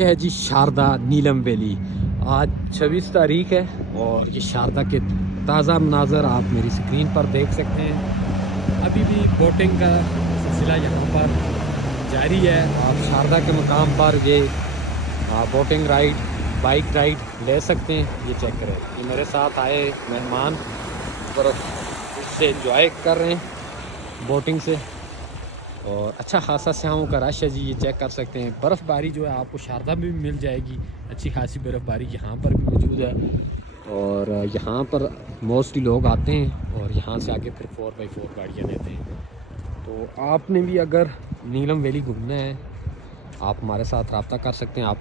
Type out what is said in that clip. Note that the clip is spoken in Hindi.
ये है जी शारदा नीलम वैली। आज 26 तारीख है और ये शारदा के ताज़ा मनाज़र आप मेरी स्क्रीन पर देख सकते हैं। अभी भी बोटिंग का सिलसिला यहाँ पर जारी है। आप शारदा के मुकाम पर ये बोटिंग राइड, बाइक राइड ले सकते हैं। ये चेक करें, ये मेरे साथ आए मेहमान बर्फ़ से एंजॉय कर रहे हैं बोटिंग से, और अच्छा खासा स्याहों का रश है जी। ये चेक कर सकते हैं। बर्फ़बारी जो है आपको शारदा में भी मिल जाएगी, अच्छी खासी बर्फ़बारी यहाँ पर भी मौजूद है। और यहाँ पर मोस्टली लोग आते हैं और यहाँ से आके फिर 4x4 गाड़ियाँ लेते हैं। तो आपने भी अगर नीलम वैली घूमना है, आप हमारे साथ रब्ता कर सकते हैं। आप